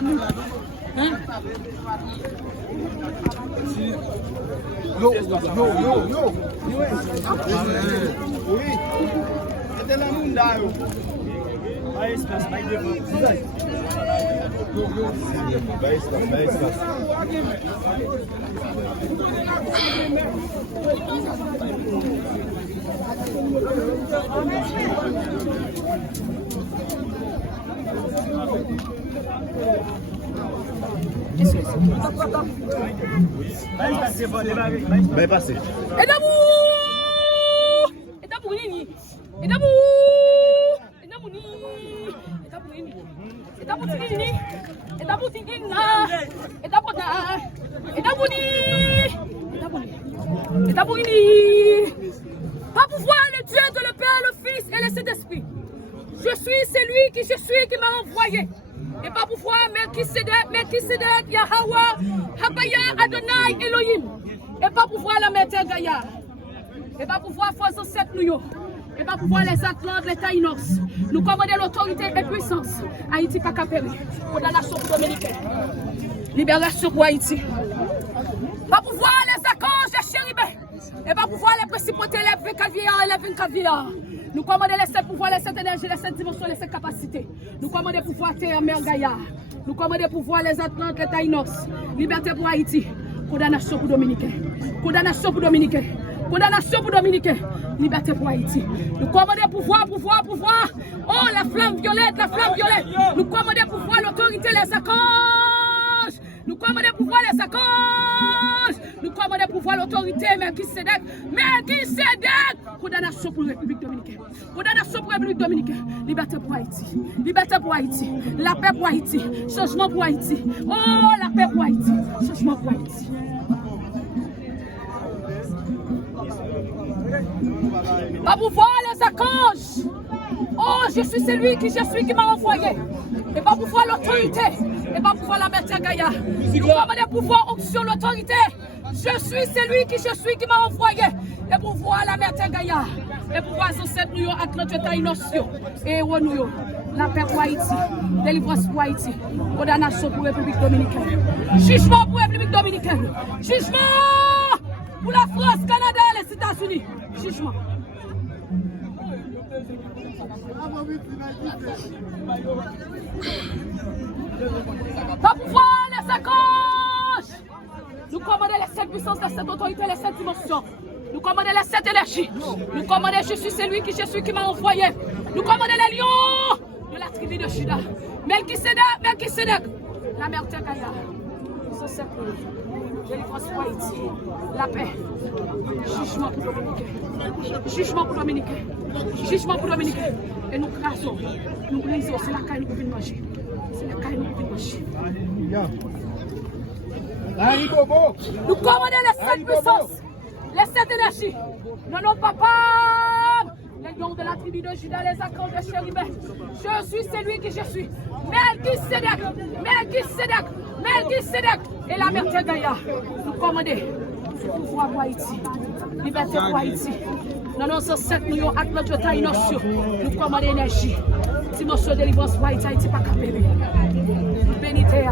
Yo. Oui. C'était la Munda. Vai passer. Et d'amour! Et d'amour, Nini! Et d'amour! Et d'amour, Nini! Et d'amour, Nini! Et d'amour, Nini! Et d'amour, Nini! Et d'amour, et d'amour, Nini! Et d'amour, Nini! Pas pouvoir le Dieu de le Père, le Fils et le Saint-Esprit. Je suis celui qui m'a envoyé. Et pas pouvoir Melchisedec, Yahweh, Habaya, Adonai, Elohim. Et pas pouvoir la mettre Gaïa. Et pas pouvoir force 7 nous. Et pas pouvoir les Atlantes, les Taïnos. Nous commander l'autorité et puissance. Haïti pas capable. Condamnation pour Dominicaine. Libération pour Haïti. Pas pouvoir les archanges, les chérubins. Et pas pouvoir les principautés, les 24 vieillards. Nous commandons les 7 pouvoirs, les 7 énergies, les 7 dimensions, les 7 capacités. Nous commandons les pouvoirs terre, mer, Gaïa. Nous commandons les pouvoirs, les Atlantes, les Taïnos. Liberté pour Haïti. Condamnation pour Dominicain. Condamnation pour Dominicain. Condamnation pour Dominicain. Liberté pour Haïti. Nous commandons pouvoir. Oh, la flamme violette. Nous commandons pouvoir, l'autorité, les archanges. Nous commandons pouvoir, les archanges. Nous commandons pouvoir, l'autorité, Melchisedec. Condamnation pour la République dominicaine. Condamnation pour la République dominicaine. Liberté pour Haïti. Liberté pour Haïti. La paix pour Haïti. Changement pour Haïti. Oh, la paix pour Haïti. Changement pour Haïti. Pas pouvoir les archanges. Oh, je suis celui qui m'a envoyé. Et pas pouvoir l'autorité. Et pas pouvoir la mettre à Gaïa. Nous commandons pouvoir onction l'autorité. Je suis celui qui m'a envoyé. Et pouvoir la mettre à Gaïa. Et pouvoir sur cette New York, Atlante, Taïnos. Et New York. La paix pour Haïti. Délivrance pour Haïti. Condamnation pour la République dominicaine. Jugement pour la République dominicaine. Jugement pour la France, Canada et les États-Unis. Jugement. Pas pouvoir les archanges. Nous commandons les 7 puissances, les 7 autorités, les 7 dimensions. Nous commandons les 7 énergies. Nous commandons je suis celui qui m'a envoyé. Nous commandons les lions de la tribu de Juda. Melchisedec. La mère Gaïa. Ce 7 délivrance pour Haïti. La paix. Jugement pour Dominicain. Jugement pour Dominicain. Jugement pour Dominicain. Et nous crasons. Nous brisons. C'est la caille nous pouvons manger. C'est la caille nous pouvons manger. Nous commandons les 7 puissances. Les 7 énergies. Non, papa. Les lions de la tribu de Juda, les archanges de chérubins. Je suis celui qui je suis. Melchisedec. Et la mère de Gaïa. Nous commandons pouvoir pour Haïti. Liberté pour Haïti. Non, c'est 7 millions de Taïnos. Nous commandons l'énergie. Dimension de délivrance pour Haïti, Haïti pas capable. Bénité.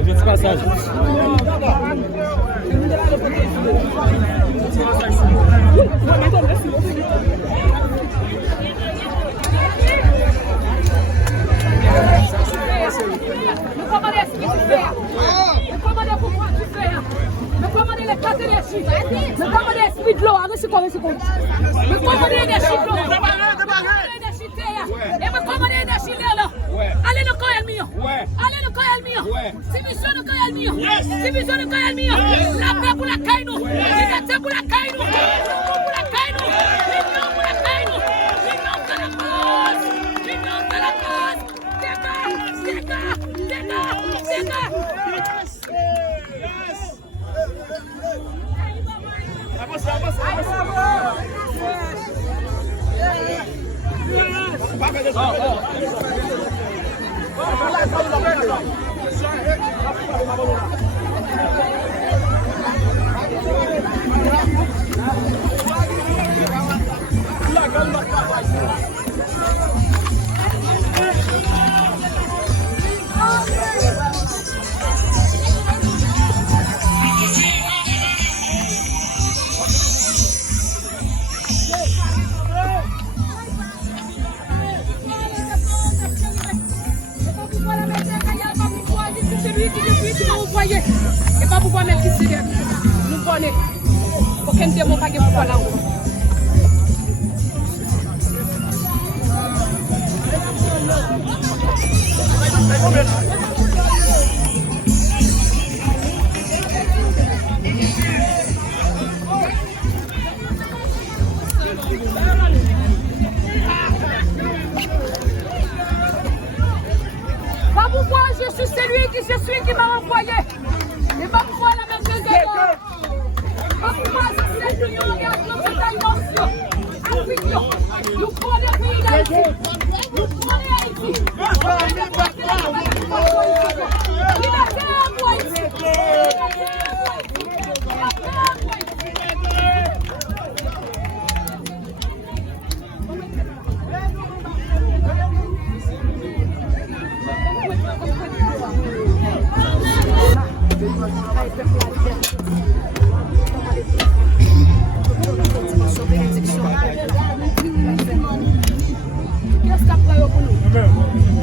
Petit passage. Nous commandons l'esprit du fer. Nous commandons le pouvoir du fer. Nous commandons les 4 énergies. Nous commandons l'esprit de l'eau. Nous commandons l'énergie de l'eau. Nous commandons l'énergie de terre. Et nous commandons l'énergie de l'air. Allez, nous cognons le mien. Allez, nous cognons le mien. Si mission, nous cognons le mien. Si mission, nous cognons le mien. La paix pour la caille, nous. Liberté pour la caille, nous. Pour la caille, nous. L'union pour la caille, nous. L'union de la cause. L'union de la cause. Et pas pourquoi même qui se dit, nous connaissons. Aucun démon pas de pourquoi là. Pas pourquoi je suis celui qui m'a envoyé. Et pas pourquoi la même chose est pas pourquoi je sais que nous regardons cette dimension. Afrique, nous prenons le pays d'Haïti. Nous prenons Haïti. Liberté à moi ici.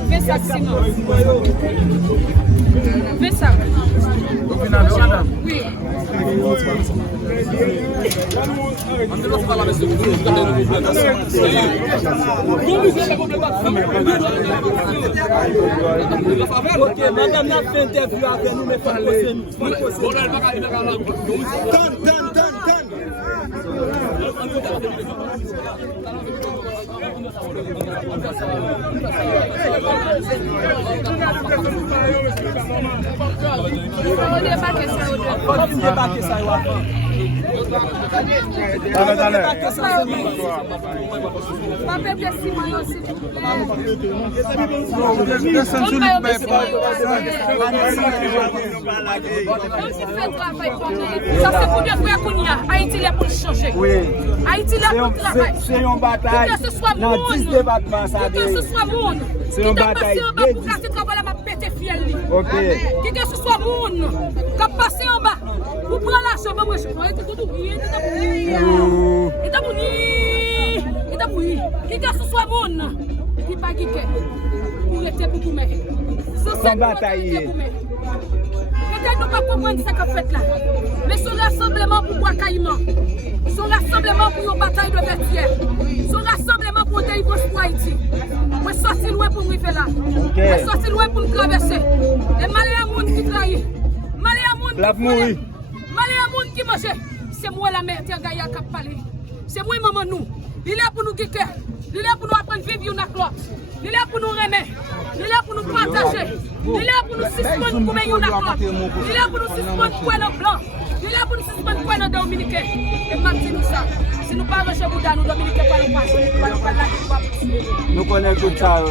Vê ça, Simon. Vê ça. Oui. Ok, madame a fait interview avec nous, mais pas Ça c'est pour bien frère qu'on y a. Haïti là pour changer. Haïti là pour travailler. C'est une bataille. Que ce soit dans 10 départements, que ce soit monde. C'est une bataille. Pour casser travail m'a pété fiel. OK. Que ce soit monde qui passer en bas. Pour prendre l'argent moi je prends tout oublier. Et que ce soit monde qui pas qui pour rester pour mettre. C'est une bataille. Peut-être nous pas comprendre ce qu'a fait là. Mais son rassemblement pour boire caïman. Son rassemblement pour une bataille de vestiaire. Son rassemblement pour délivrer pour Haïti. Moi sortir loin pour arriver là. Moi sortir loin pour nous traverser. Et malé à monde qui trahit. Malé à monde qui mourir. Malé à monde qui mange. C'est moi la mère Gaïa qui a parlé. C'est moi maman nous. Il est là pour nous guider. Il est là pour nous apprendre à vivre une accord. Il est là pour nous remettre. Il est là pour nous partager. Il est là pour nous suspendre pour une accord. Il est là pour nous suspendre pour un blanc. Il est là pour nous suspendre pour un dominicain. Et maintenant nous ça. Si nous parlons chez Bouddha, nous dominicains pas nous passer. Nous connaissons tout ça.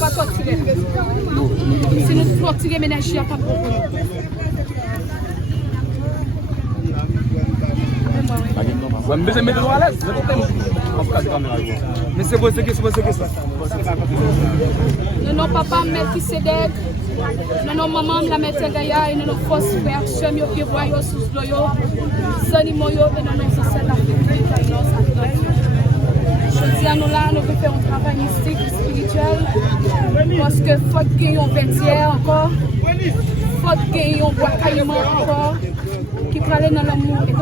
Pas torturer. Si nous torturer l'énergie, pas pour nous. Mais c'est bon, c'est que ça. Non, papa, Melchisedec. Non, maman, la mère Gaïa, et non, force frère, chemin qui voit sous l'eau, Zanimo, et non, c'est la je dis à nous là, nous devons faire un travail mystique et spirituel. Parce que faut qu'il y ait un vêtière encore. Faut qu'il y ait un bois caillement encore. Qui peut aller dans l'amour. Qui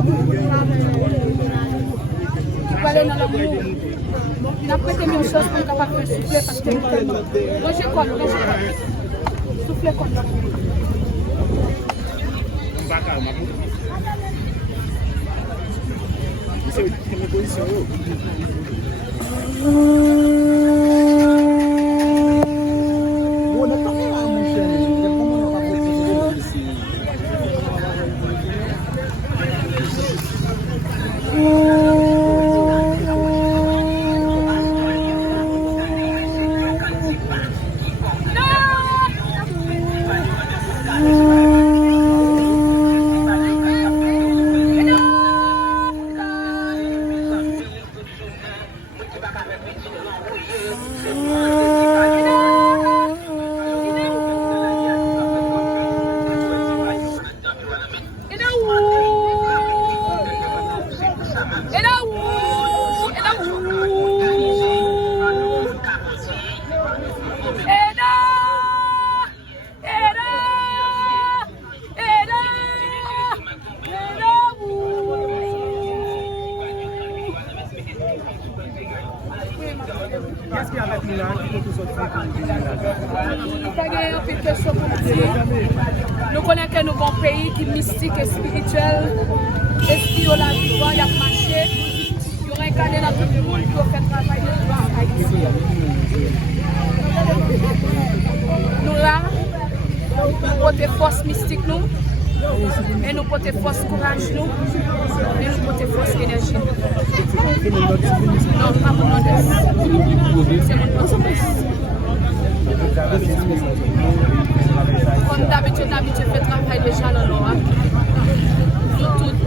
peut aller dans l'amour. n'a prêté mes choses pour capable de souffler parce que Roger Con, souffler comme ça. Qu'est-ce qu'il y a avec nous là? Nous connaissons que nous avons un pays qui est mystique et spirituel. Esprit de la vie, il y a marché. Il y a incarné dans tout le monde pour faire travail de Haïti. Nous là, nous portons force mystique nous. Et nous portons force courage nous. Et nous portons force énergie. Non, pas mon nom. C'est mon processus. Comme d'habitude, je fais travail déjà dans l'eau. Nous toutes,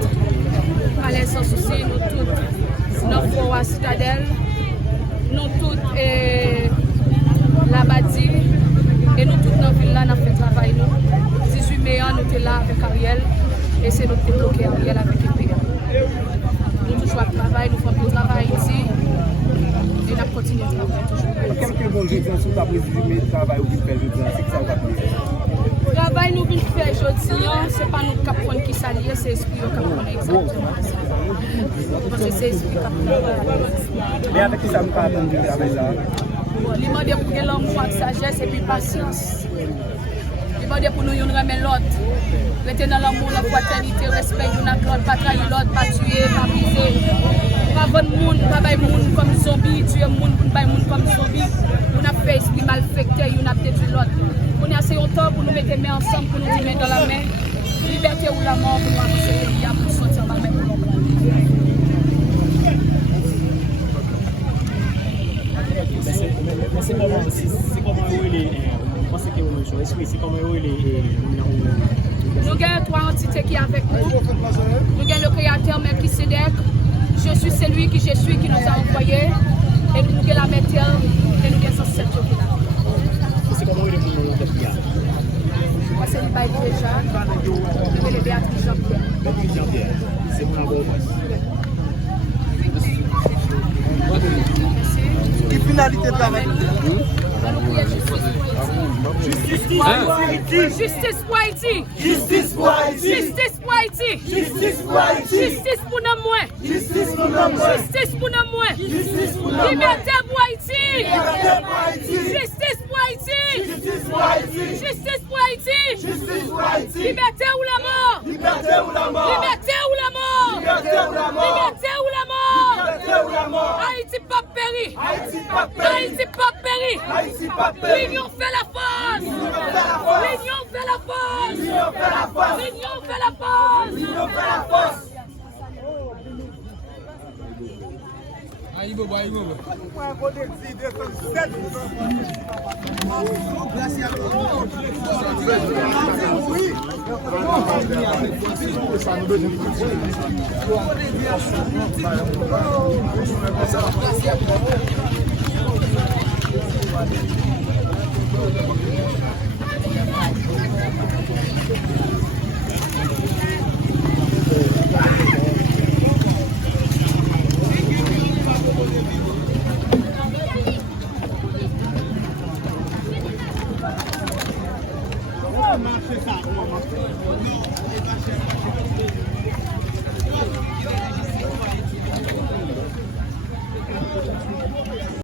allez sans souci, nous toutes, notre fois citadelle, nous toutes, la Badi, et nous toutes dans la ville là, nous fait travail. 18 mai, nous sommes là avec Ariel, et c'est notre bloqué Ariel avec le PA. Nous toujours à travail, nous faisons du travail ici, et nous continuons à travailler toujours. Quel bon jeudi, si vous avez résumé le travail ou vous faites jeudi, c'est que ça vous a plu? Le travail nous vient faire aujourd'hui, ce n'est pas nous qui apprenons qui s'allie, c'est l'esprit qui apprend exactement. Parce que c'est l'esprit qui apprend. Mais avec qui ça nous parle de travail ça? Il m'a dit pour que l'homme soit de sagesse et puis patience. Il m'a dit pour nous remettre l'autre. Rester dans l'amour, la fraternité, respect, l'autre, pas trahir l'autre, pas tuer, pas briser. Pas vendre le monde, pas faire le monde comme zombie, tuer le monde, pas faire le monde comme zombie. On a fait esprit malfecté, on a détruit l'autre. On a assez autant pour nous mettre les mains ensemble, pour nous mettre les mains dans la main. Liberté ou la mort, pour nous avancer, il y a pour sortir dans la main. C'est comment nous avons trois entités qui sont avec nous. Nous avons le Créateur Melchisedec. Je suis celui qui je suis qui nous a envoyés. Et nous avons la métière et nous avons 107 qui là. C'est comment il est Moi, c'est le bail déjà. Nous avons le Béatrice Jean-Pierre. Béatrice Jean-Pierre, c'est mon amour. Quelle finalité de travail? Justice pour Haïti. Justice pour Haïti. Justice pour Haïti. Justice pour Haïti. Justice pour nous moins. Justice pour nous moins. Justice pour nous moins. Justice pour nous moins. Liberté pour Haïti. Liberté pour Haïti. Justice pour Haïti. Justice pour Haïti. Justice pour Haïti. Justice pour Haïti. Liberté ou la mort. Liberté ou la mort. Liberté ou la mort. Liberté ou la mort. Liberté ou la mort. Liberté ou la mort. Haïti pas péri. Haïti pas péri. Haïti pas péri. Haïti pas péri. L'union fait la force. L'union fait la force. L'union fait la force. L'union fait la force. L'union fait la force. L'union fait la force.